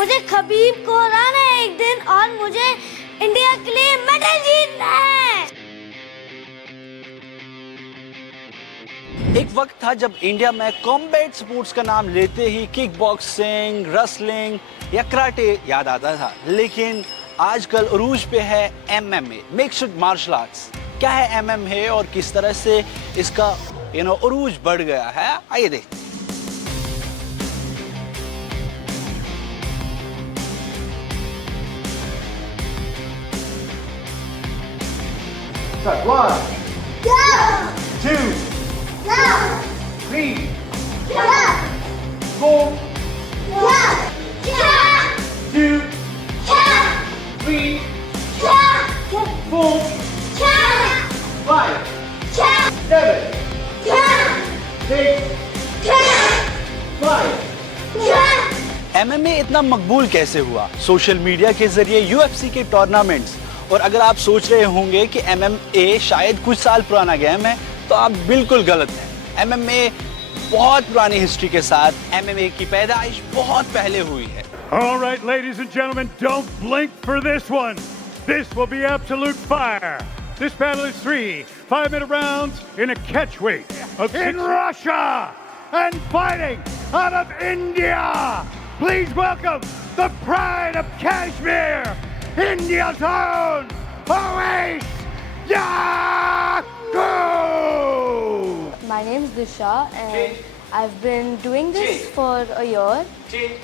मुझे खबीब को हराना है एक दिन और मुझे इंडिया के लिए मेडल जीतना है। एक वक्त था जब इंडिया में कॉम्बैट स्पोर्ट्स का नाम लेते ही किक बॉक्सिंग, रेसलिंग या कराटे याद आता था, लेकिन आजकल उरूज पे है MMA, मिक्स्ड मार्शल आर्ट्स। क्या है MMA और किस तरह से इसका उरूज बढ़ गया है, आइए देखते हैं। Start. 1, Go! 2, Go! 3, Go! 4, Go! 2, 3, 4, 5, 7, 6, 5. MMA इतना मकबूल कैसे हुआ? सोशल मीडिया के जरिए UFC के टूर्नामेंट्स। और अगर आप सोच रहे होंगे कि MMA शायद कुछ साल पुराना गेम है, तो आप बिल्कुल गलत हैं। MMA बहुत पुरानी हिस्ट्री के साथ MMA की पैदाइश बहुत पहले हुई है। All right, ladies and gentlemen, don't blink for this one. This will be absolute fire. This battle is 3 5-minute rounds in a catchweight of in Russia and fighting out of India. Please welcome the pride of Kashmir, India's own Oais Yaku. My name is Disha and I've been doing this for a year.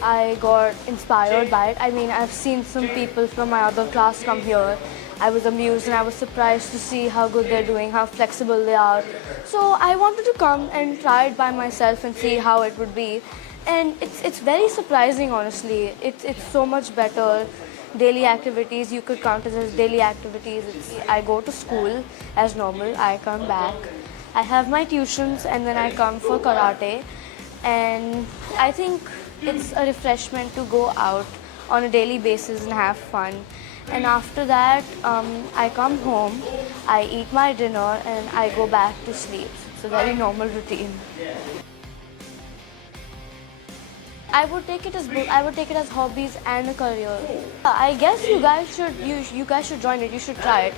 I got inspired by it. I mean, I've seen some people from my other class come here. I was amused and I was surprised to see how good they're doing, how flexible they are. So I wanted to come and try it by myself and see how it would be. And it's very surprising, honestly. It's so much better. Daily activities, you could count it as daily activities. I go to school as normal, I come back. I have my tuitions and then I come for karate. And I think it's a refreshment to go out on a daily basis and have fun. And after that, I come home, I eat my dinner and I go back to sleep. It's a very normal routine. I would take it as hobbies and a career. I guess you guys should join it. You should try it.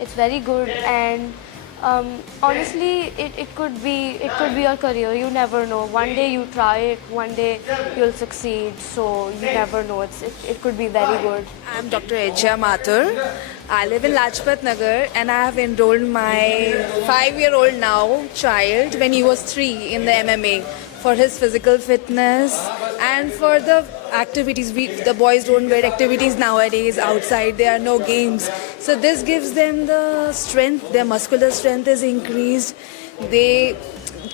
It's very good and honestly it could be your career. You never know. One day you try it, one day you'll succeed. So you never know. It could be very good. I'm Dr. Ejja Mathur. I live in Lajpat Nagar and I have enrolled my 5-year-old now child when he was 3 in the MMA. For his physical fitness and for the activities. The boys don't get activities nowadays outside. There are no games. So this gives them the strength. Their muscular strength is increased.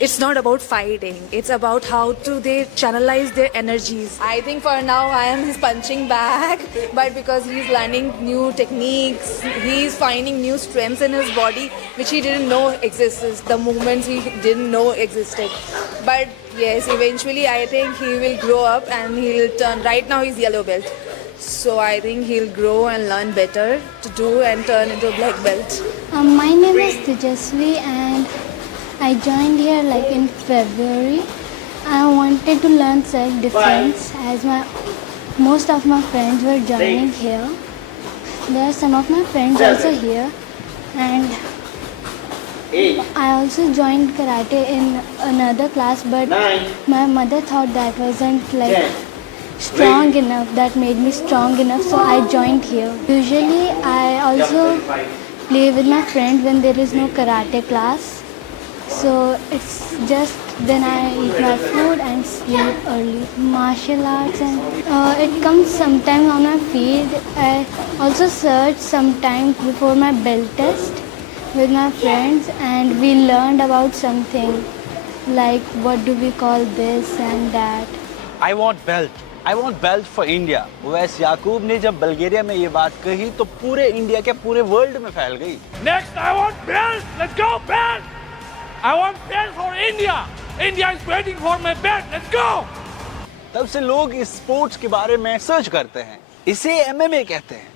It's not about fighting. It's about how they channelize their energies. I think for now I am his punching bag, but because he's learning new techniques, he's finding new strengths in his body which he didn't know existed. The movements he didn't know existed. But yes, eventually I think he will grow up and he'll turn. Right now he's yellow belt. So I think he'll grow and learn better to do and turn into a black belt. My name is Tejasvi and I joined here like in February. I wanted to learn self-defense as most of my friends were joining here. There are some of my friends also here and I also joined karate in another class, but my mother thought that wasn't like strong enough, that made me strong enough, so I joined here. Usually I also play with my friends when there is no karate class. So it's just then I eat my food and sleep early. Martial arts and it comes sometime on my feed. I also search sometimes before my belt test with my friends and we learned about something like what do we call this and that. I want belt for India. Oais Yaku ने जब बल्गेरिया में ये बात कही तो पूरे India के पूरे वर्ल्ड में फैल गई. Next, I want belt. Let's go, belt. I want belt for India. India is waiting for my belt. Let's go. तब से लोग इस स्पोर्ट्स के बारे में सर्च करते हैं. इसे MMA कहते हैं.